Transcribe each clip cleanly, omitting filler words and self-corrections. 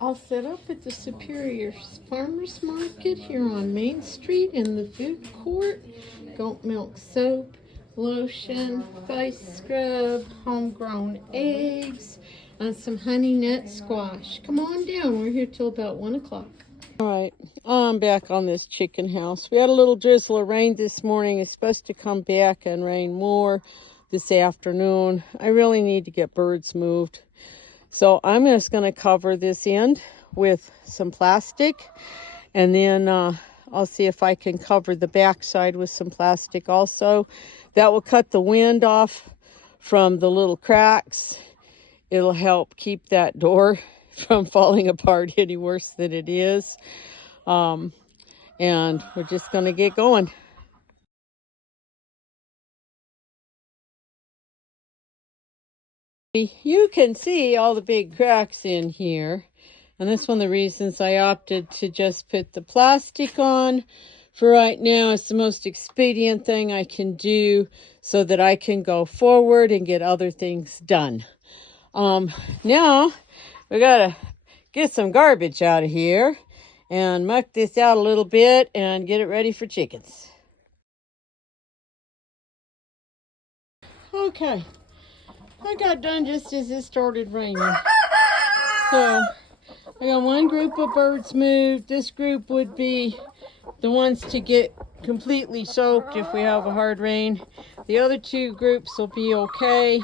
All set up at the Superior Farmers Market here on Main Street in the food court. Goat milk soap, lotion, face scrub, homegrown eggs, and some honey nut squash. Come on down. We're here till about 1 o'clock. All right, I'm back on this chicken house. We had a little drizzle of rain this morning. It's supposed to come back and rain more this afternoon. I really need to get birds moved. So I'm just going to cover this end with some plastic, and then I'll see if I can cover the back side with some plastic also. That will cut the wind off from the little cracks. It'll help keep that door from falling apart any worse than it is. And we're just going to get going. You can see all the big cracks in here, and that's one of the reasons I opted to just put the plastic on for right now. It's the most expedient thing I can do so that I can go forward and get other things done. Now we gotta get some garbage out of here and muck this out a little bit and get it ready for chickens. Okay, I got done just as it started raining. So I got one group of birds moved. This group would be the ones to get completely soaked if we have a hard rain. The other two groups will be okay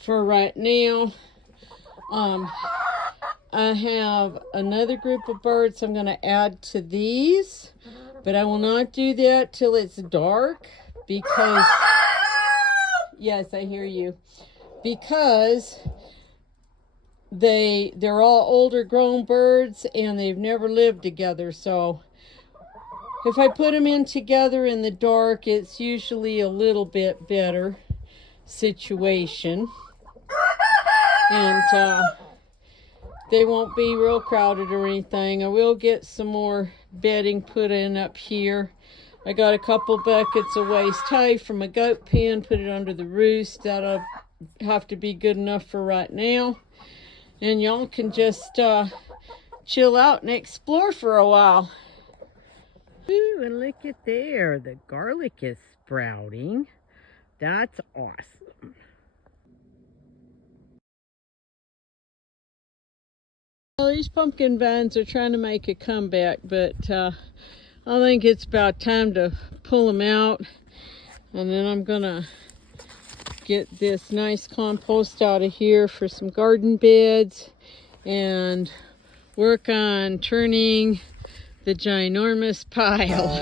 for right now. I have another group of birds I'm going to add to these, but I will not do that till it's dark because, yes, I hear you, because they're all older grown birds and they've never lived together. So if I put them in together in the dark, it's usually a little bit better situation. And they won't be real crowded or anything. I will get some more bedding put in up here. I got a couple buckets of waste hay from a goat pen, put it under the roost. That'll have to be good enough for right now. And y'all can just chill out and explore for a while. Ooh, and look at there. The garlic is sprouting. That's awesome. Well, these pumpkin vines are trying to make a comeback, but I think it's about time to pull them out. And then I'm gonna get this nice compost out of here for some garden beds and work on turning the ginormous pile.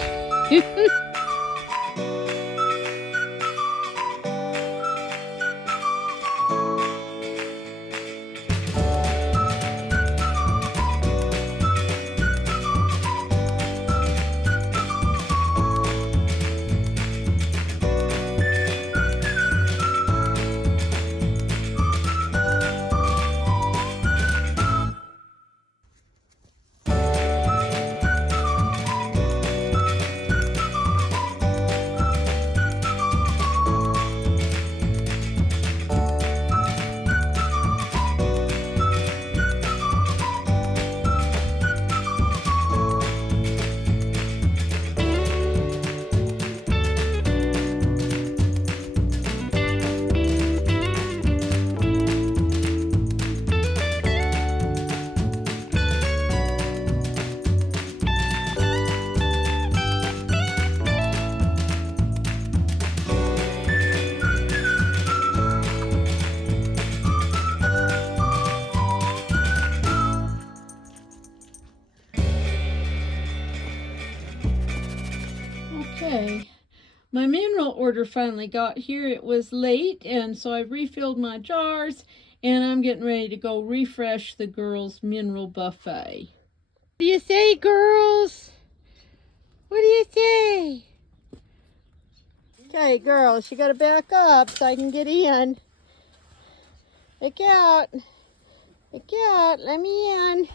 Okay, my mineral order finally got here. It was late, and so I refilled my jars, and I'm getting ready to go refresh the girls' mineral buffet. What do you say, girls? What do you say? Okay, girls, you gotta back up so I can get in. Look out. Look out, let me in.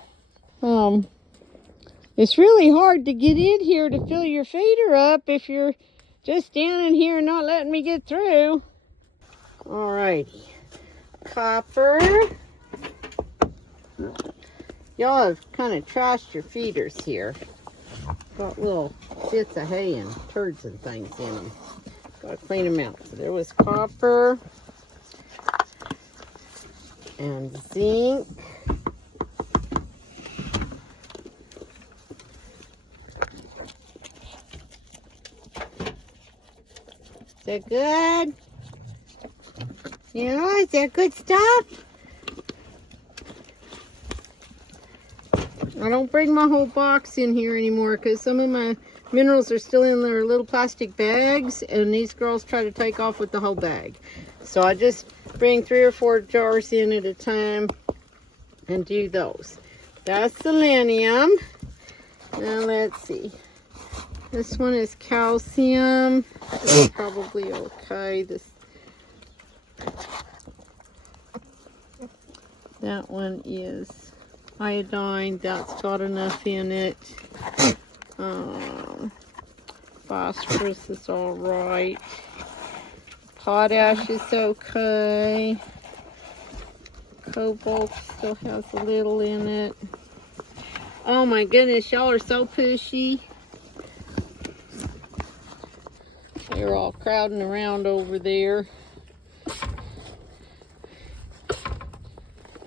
It's really hard to get in here to fill your feeder up if you're just standing here and not letting me get through. Alrighty. Copper. Y'all have kind of trashed your feeders here. Got little bits of hay and turds and things in them. Gotta clean them out. So there was copper and zinc. Is that good? You know, is that good stuff? I don't bring my whole box in here anymore because some of my minerals are still in their little plastic bags, and these girls try to take off with the whole bag. So I just bring 3 or 4 jars in at a time and do those. That's selenium. Now let's see. This one is calcium. It's probably okay. That one is iodine. That's got enough in it. Phosphorus is all right. Potash is okay. Cobalt still has a little in it. Oh my goodness, y'all are so pushy. They're all crowding around over there.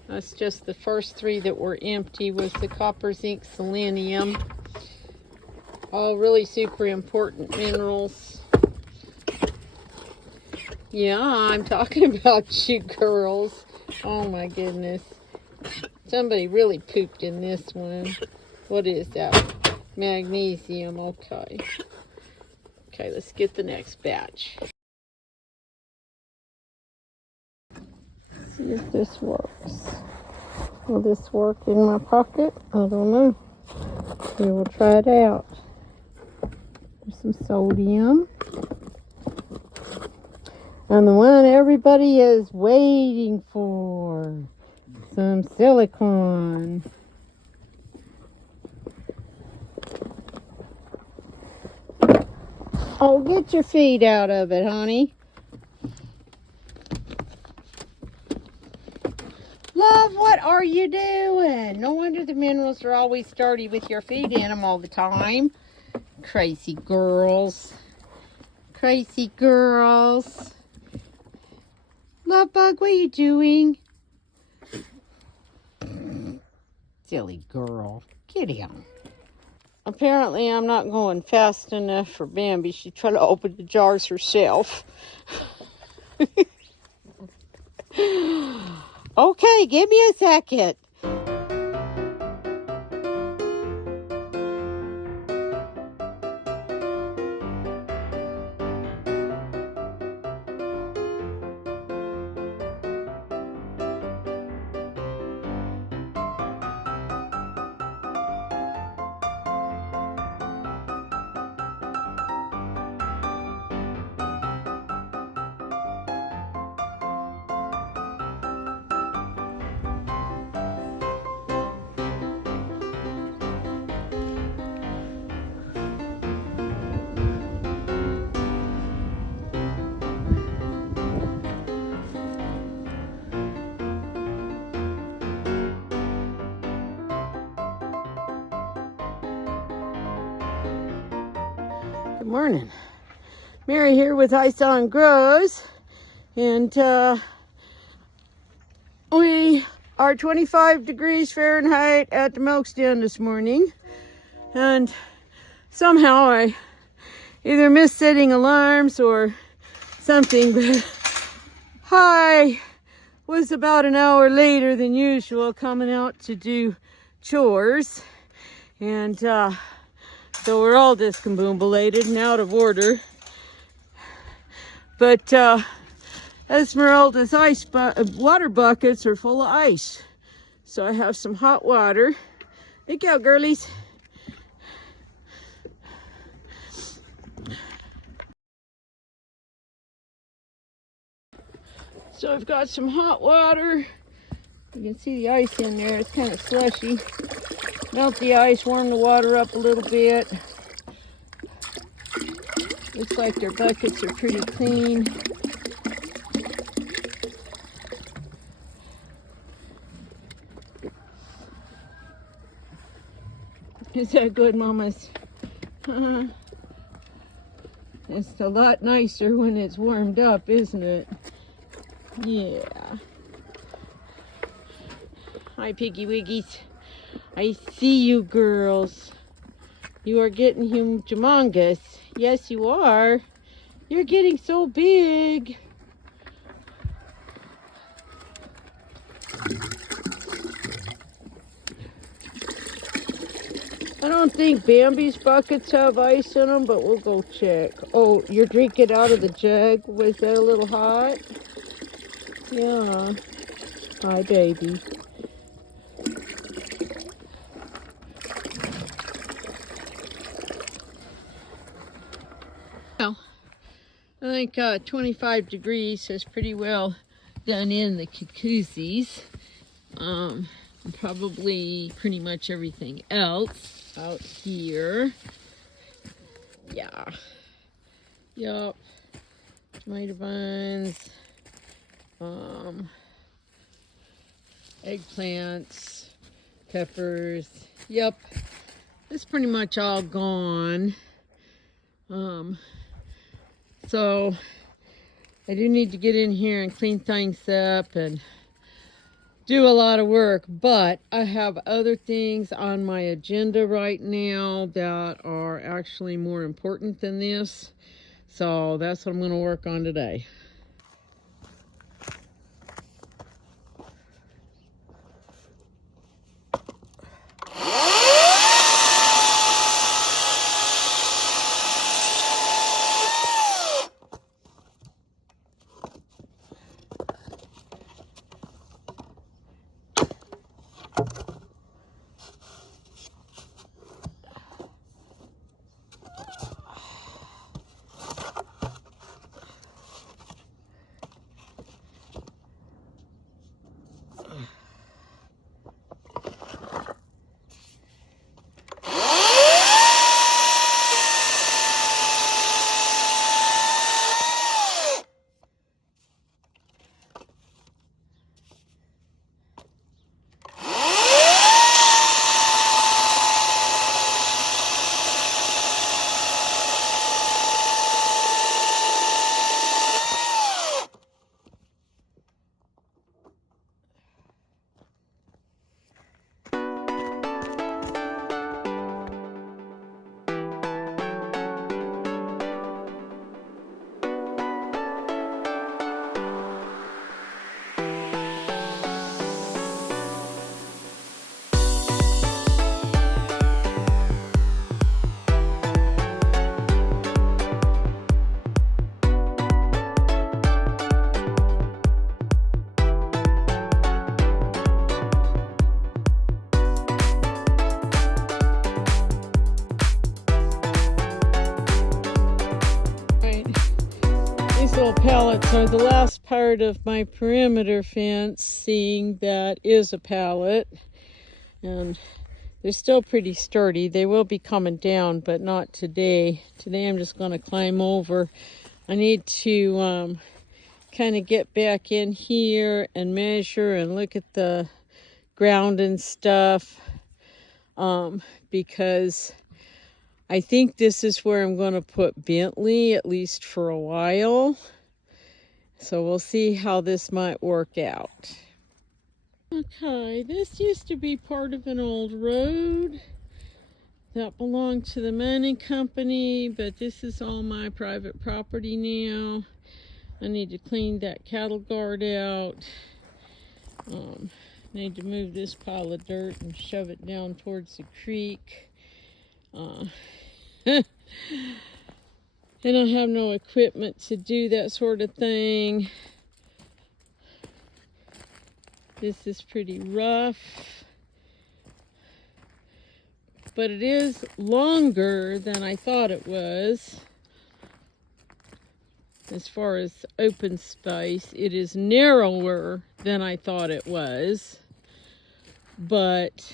That's just the first 3 that were empty, was the copper, zinc, selenium. All really super important minerals. Yeah, I'm talking about you girls. Oh my goodness. Somebody really pooped in this one. What is that? Magnesium, okay. Okay, let's get the next batch. See if this works. Will this work in my pocket? I don't know. We will try it out. There's some sodium. And the one everybody is waiting for. Some silicone. Oh, get your feet out of it, honey. Love, what are you doing? No wonder the minerals are always dirty with your feet in them all the time. Crazy girls. Crazy girls. Love bug, what are you doing? Silly girl. Get him. Apparently I'm not going fast enough for Bambi. She tried to open the jars herself. Okay, give me a second. Good morning. Mary here with Ice on Grows, and we are 25 degrees Fahrenheit at the milk stand this morning, and somehow I either missed setting alarms or something, but I was about an hour later than usual coming out to do chores, and so we're all discombobulated and out of order. But Esmeralda's water buckets are full of ice. So I have some hot water. Look out, girlies. So I've got some hot water. You can see the ice in there. It's kind of slushy. Melt the ice, warm the water up a little bit. Looks like their buckets are pretty clean. Is that good, mamas? It's a lot nicer when it's warmed up, isn't it? Yeah. Hi, Piggy Wiggies. I see you girls. You are getting humongous. Yes, you are. You're getting so big. I don't think Bambi's buckets have ice in them, but we'll go check. Oh, you're drinking out of the jug? Was that a little hot? Yeah. Hi, baby. Well, I think 25 degrees is pretty well done in the jacuzzis. Probably pretty much everything else out here. Yeah. Yup. Tomato buns. Eggplants. Peppers. Yep. It's pretty much all gone. So I do need to get in here and clean things up and do a lot of work, but I have other things on my agenda right now that are actually more important than this. So that's what I'm going to work on today. Little pallets are the last part of my perimeter fence, seeing that is a pallet, and they're still pretty sturdy. They will be coming down, but not today. Today I'm just going to climb over. I need to kind of get back in here and measure and look at the ground and stuff, because I think this is where I'm going to put Bentley, at least for a while. So we'll see how this might work out. Okay, this used to be part of an old road that belonged to the mining company, but this is all my private property now. I need to clean that cattle guard out. Need to move this pile of dirt and shove it down towards the creek. And I have no equipment to do that sort of thing. This is pretty rough, but it is longer than I thought it was. As far as open space, it is narrower than I thought it was, but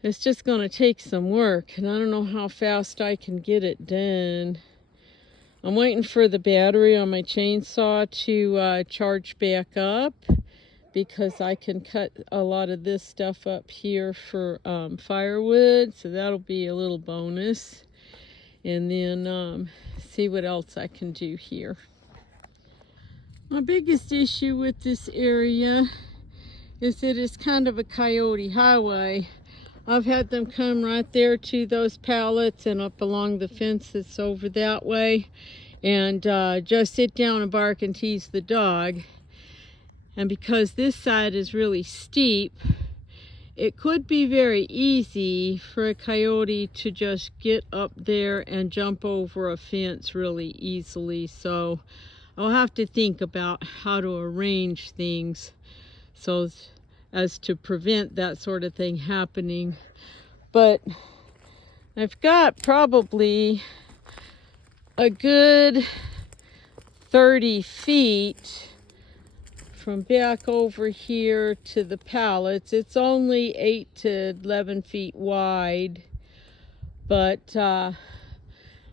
it's just going to take some work, and I don't know how fast I can get it done. I'm waiting for the battery on my chainsaw to charge back up because I can cut a lot of this stuff up here for firewood, so that'll be a little bonus. And then see what else I can do here. My biggest issue with this area is that it's kind of a coyote highway. I've had them come right there to those pallets and up along the fence that's over that way, and just sit down and bark and tease the dog. And because this side is really steep, it could be very easy for a coyote to just get up there and jump over a fence really easily. So I'll have to think about how to arrange things so as to prevent that sort of thing happening. But I've got probably a good 30 feet from back over here to the pallets. It's only 8 to 11 feet wide, but I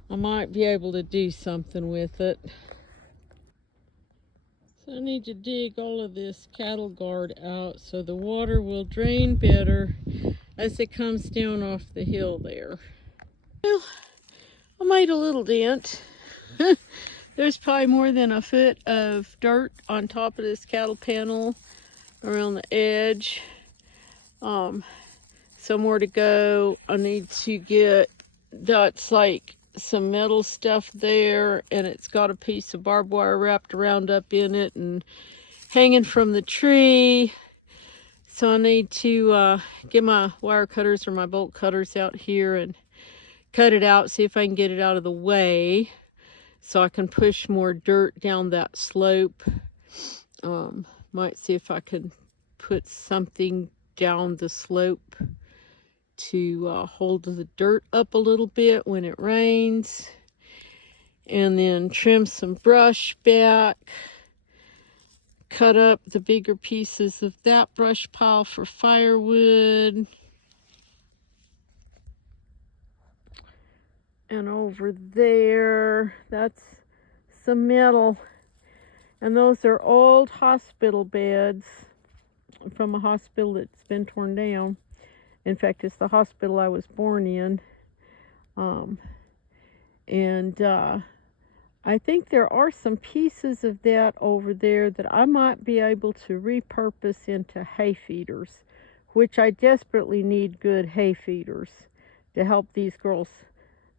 might be able to do something with it. So I need to dig all of this cattle guard out so the water will drain better as it comes down off the hill there. Well, I made a little dent. There's probably more than a foot of dirt on top of this cattle panel around the edge. Some more to go. I need to get, that's like some metal stuff there, and it's got a piece of barbed wire wrapped around up in it and hanging from the tree. So I need to get my wire cutters or my bolt cutters out here and cut it out, see if I can get it out of the way so I can push more dirt down that slope. Might see if I can put something down the slope to hold the dirt up a little bit when it rains, and then trim some brush back, cut up the bigger pieces of that brush pile for firewood. And over there, that's some metal, and those are old hospital beds from a hospital that's been torn down. In fact, it's the hospital I was born in. I think there are some pieces of that over there that I might be able to repurpose into hay feeders, which I desperately need good hay feeders to help these girls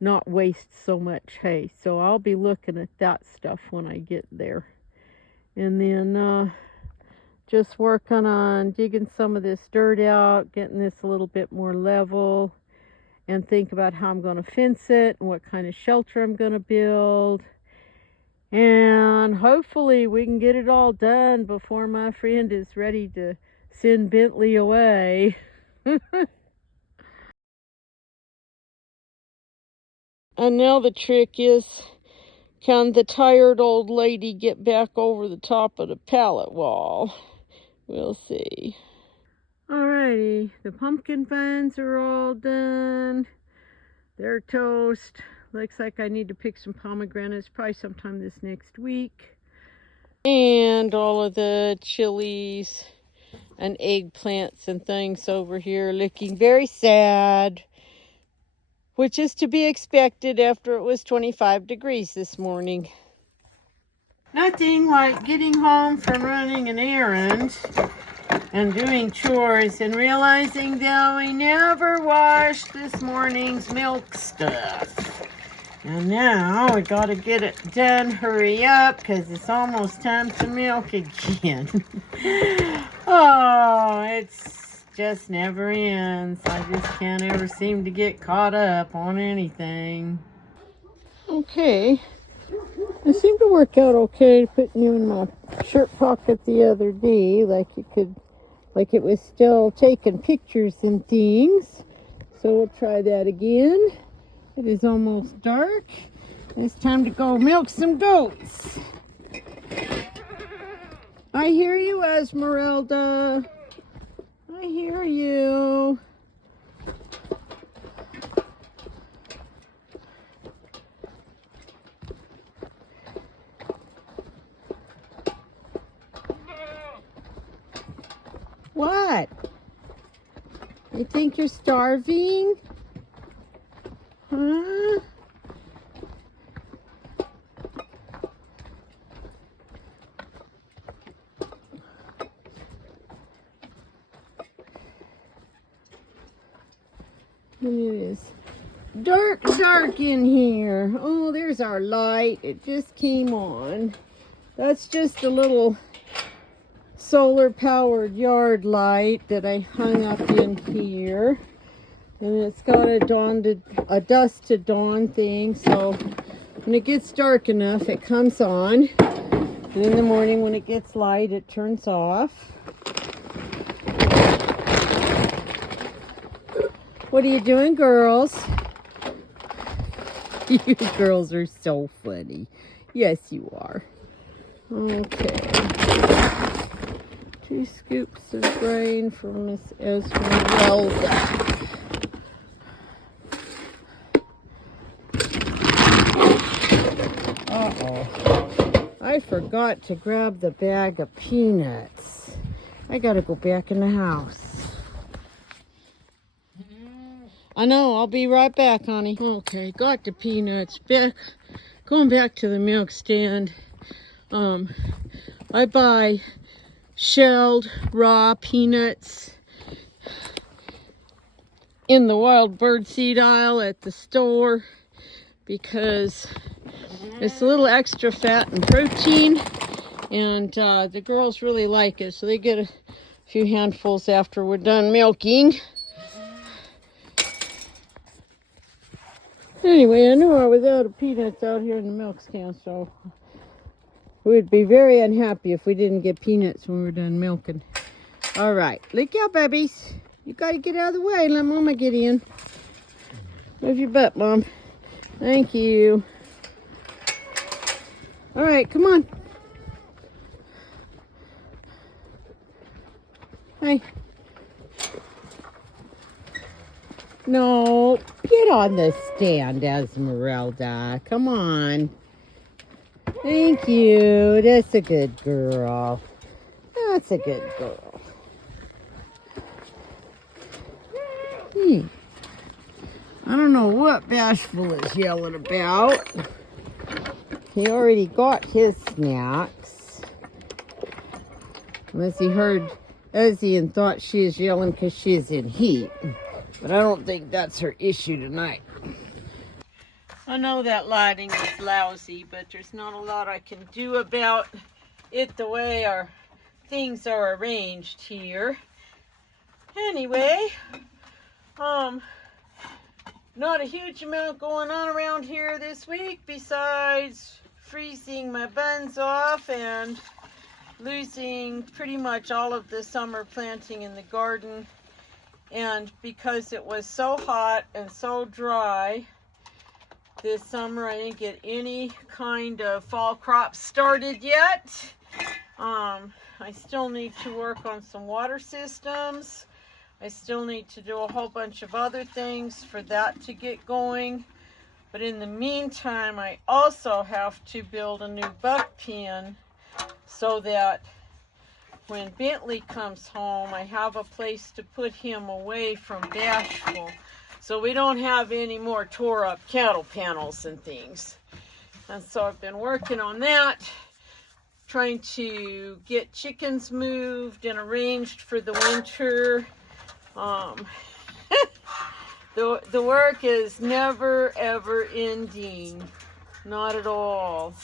not waste so much hay. So I'll be looking at that stuff when I get there. And then just working on digging some of this dirt out, getting this a little bit more level, and think about how I'm going to fence it and what kind of shelter I'm going to build. And hopefully we can get it all done before my friend is ready to send Bentley away. And now the trick is, can the tired old lady get back over the top of the pallet wall? We'll see. Alrighty, the pumpkin vines are all done. They're toast. Looks like I need to pick some pomegranates probably sometime this next week. And all of the chilies and eggplants and things over here looking very sad, which is to be expected after it was 25 degrees this morning. Nothing like getting home from running an errand and doing chores and realizing that we never washed this morning's milk stuff. And now we gotta get it done, hurry up, because it's almost time to milk again. Oh, it's just never ends. I just can't ever seem to get caught up on anything. Okay. It seemed to work out okay putting you in my shirt pocket the other day, like it was still taking pictures and things. So we'll try that again. It is almost dark. It's time to go milk some goats. I hear you, Esmeralda. I hear you. What? You think you're starving? Huh? It is dark in here. Oh, there's our light. It just came on. That's just a little solar powered yard light that I hung up in here. And it's got a dusk to dawn thing, so when it gets dark enough it comes on. And in the morning when it gets light it turns off. What are you doing, girls? You girls are so funny. Yes, you are. Okay. 2 scoops of grain for Miss Esmeralda. Uh-oh. I forgot to grab the bag of peanuts. I gotta go back in the house. I know, I'll be right back, honey. Okay, got the peanuts. Going back to the milk stand. I buy shelled raw peanuts in the wild bird seed aisle at the store because it's a little extra fat and protein, and the girls really like it, so they get a few handfuls after we're done milking. Anyway, I knew I was out of peanuts out here in the milk stand, so we'd be very unhappy if we didn't get peanuts when we're done milking. All right, look out, babies. You got to get out of the way and let Mama get in. Move your butt, Mom. Thank you. All right, come on. Hey. No, get on the stand, Esmeralda. Come on. Thank you. That's a good girl. That's a good girl. I don't know what Bashful is yelling about. He already got his snacks. Unless he heard Ezzy and thought she is yelling because she is in heat. But I don't think that's her issue tonight. I know that lighting is lousy, but there's not a lot I can do about it the way our things are arranged here. Anyway, not a huge amount going on around here this week besides freezing my buns off and losing pretty much all of the summer planting in the garden. And because it was so hot and so dry this summer, I didn't get any kind of fall crops started yet. I still need to work on some water systems. I still need to do a whole bunch of other things for that to get going. But in the meantime, I also have to build a new buck pen so that when Bentley comes home, I have a place to put him away from Bashful, so we don't have any more tore up cattle panels and things. And so I've been working on that, trying to get chickens moved and arranged for the winter. The work is never ever ending, not at all.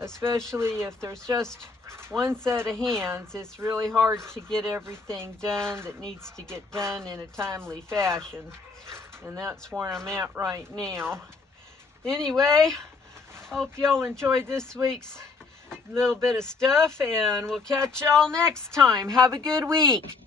Especially if there's just one set of hands, it's really hard to get everything done that needs to get done in a timely fashion. And that's where I'm at right now. Anyway, hope y'all enjoyed this week's little bit of stuff, and we'll catch y'all next time. Have a good week.